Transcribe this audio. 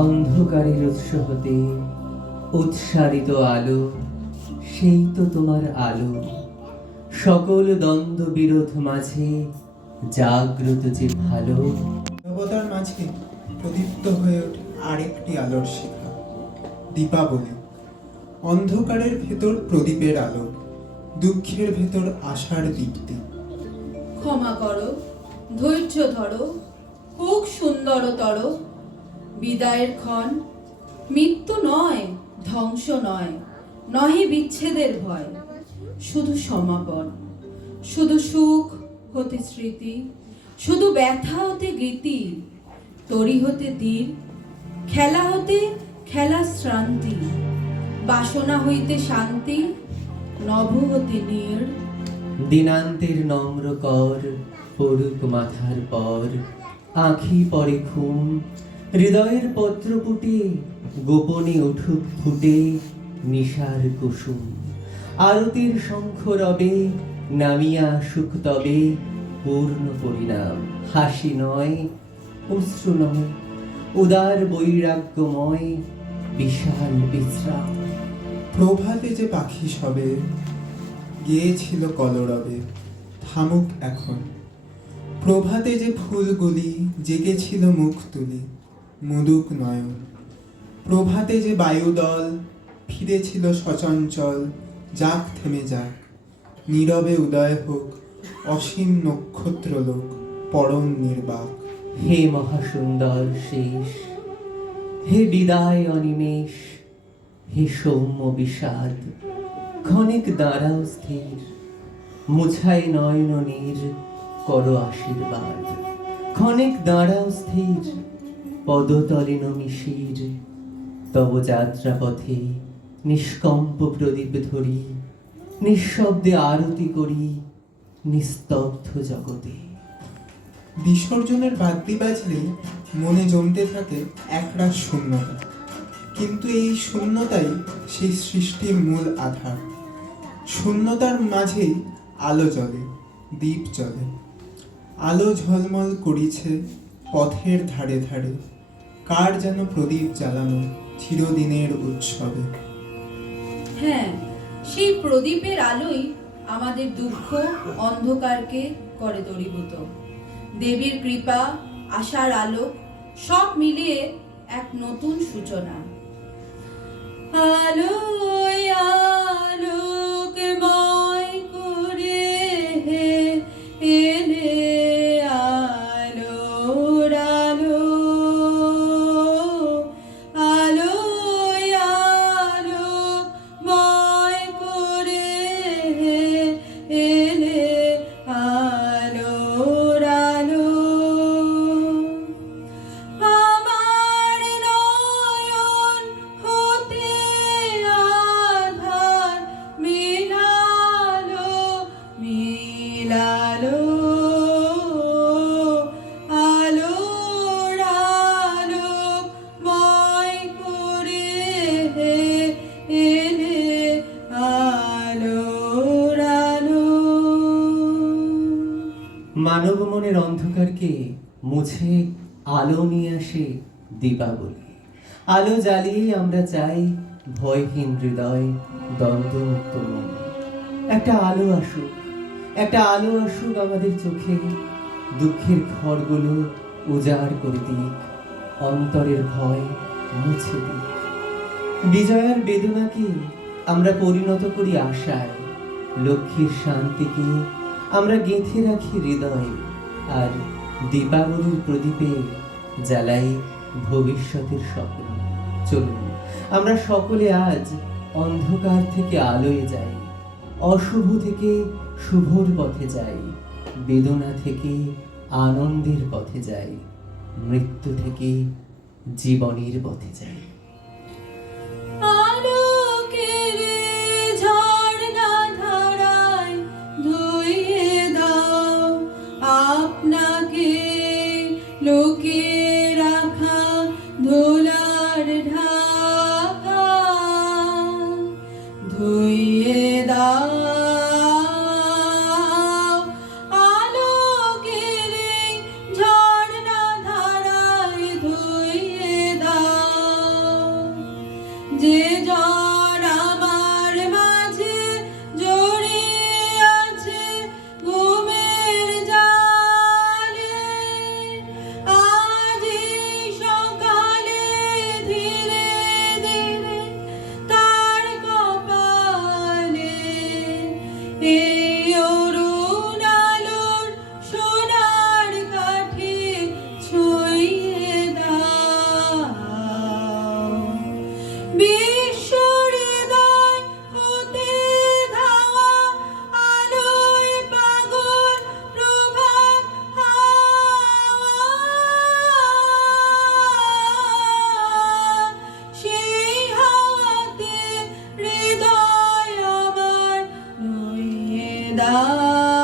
অন্ধকারের উৎস হতে উৎসারিত আলো সেই তো তোমার আলো। সকল দ্বন্দ্ব বিরোধ মাঝে জাগ্রত যে ভালো। মানবতার মাঝে প্রদীপ্ত হয়ে ওঠে আরেকটি আলোর শিখা দীপাবলি। অন্ধকারের ভেতর প্রদীপের আলো দুঃখের ভেতর আশার দীপ্তি। ক্ষমা করো ধৈর্য ধরো হোক সুন্দরতর। বিদায়ের ক্ষণ। মৃত্যু নয়, ধ্বংস নয়, নহে বিচ্ছেদের ভয়। শুধু সমাপন, শুধু সুখ হতে স্মৃতি, শুধু ব্যথা হতে গীতি, তরি হতে তীর, খেলা হতে খেলা শ্রান্তি, বাসনা হইতে শান্তি, নভ হতে নীড় দিনান্তের নম্র কর পড়ুক মাথার পর, আঁখি পরে ঘুম হৃদয়ের পত্রপুটে, গোপনে উঠুক ফুটে নিশার কুসুম। আরতির শঙ্খ রবে নামিয়া আসুক তবে পূর্ণ পরিণাম। হাসি নয়, অশ্রু নয়, উদার বৈরাগ্যময়, বিশাল বিশ্রাম। প্রভাতে যে পাখি সবে, গিয়েছিল কলরবে, থামুক এখন। প্রভাতে যে ফুলগুলি, জেগেছিল মুখ তুলি। মুদুক নয়ন। প্রভাতে যে বায়ুদল ফিরেছিল সচঞ্চল, যাক থেমে যাক। নীরবে উদয় হোক, অসীম নক্ষত্রলোক, পরম নির্বাক। হে মহাসুন্দর শেষ, হে বিদায় অনিমেষ, হে সৌম্য বিষাদ, ক্ষণিক দাঁড়াও স্থির, মুছাই নয়ননীর কর আশীর্বাদ। ক্ষণিক দাঁড়াও স্থির পদতলে নমিশির তব যাত্রা পথে নিষ্কম্প প্রদীপ ধরি, নিঃশব্দে আরতি করি নিস্তব্ধ জগতে। বিসর্জনের বাদ্যি বাজলেই মনে জমতে থাকে একরাশ শূন্যতা। কিন্তু এই শূন্যতাই সেই সৃষ্টির মূল আধার। শূন্যতার মাঝেই আলো জ্বলে দ্বীপ জ্বলে। আলো ঝলমল করিছে পথের ধারে ধারে, কার যেন প্রদীপ জ্বালানো চিরদিনের উৎসবে। হ্যাঁ সেই প্রদীপের আলোই আমাদের দুঃখ অন্ধকারকে করে দূরীভূত দেবীর কৃপা, আশার আলোক, সব মিলিয়ে এক নতুন সূচনা। আলোয় মানব মনের অন্ধকারকে মুছে আলো নিয়ে আসে দীপাবলি। আলো জ্বালিয়ে আমরা চাই ভয়হীন হৃদয় দ্বন্দ্বমুক্ত মন। একটা আলো আসুক, একটা আলো আসুক আমাদের চোখে, দুঃখের ঘরগুলো উজাড় করে দিক, অন্তরের ভয় মুছে দিক। বিজয়ের বেদনাকে আমরা পরিণত করি আশায়, লক্ষ্মীর শান্তিকে আমরা গেঁথে রাখি হৃদয়ে, আর দীপাবলির প্রদীপে জ্বালাই ভবিষ্যতের স্বপ্ন। চলুন, আমরা সকলে আজ অন্ধকার থেকে আলোয় যাই, অশুভ থেকে শুভর পথে যাই, বেদনা থেকে আনন্দের পথে যাই, মৃত্যু থেকে জীবনের পথে যাই। দাও। আলোকের ঝর্ণা ধারায় ধুইয়ে দাও। যে ঝর্ণা दा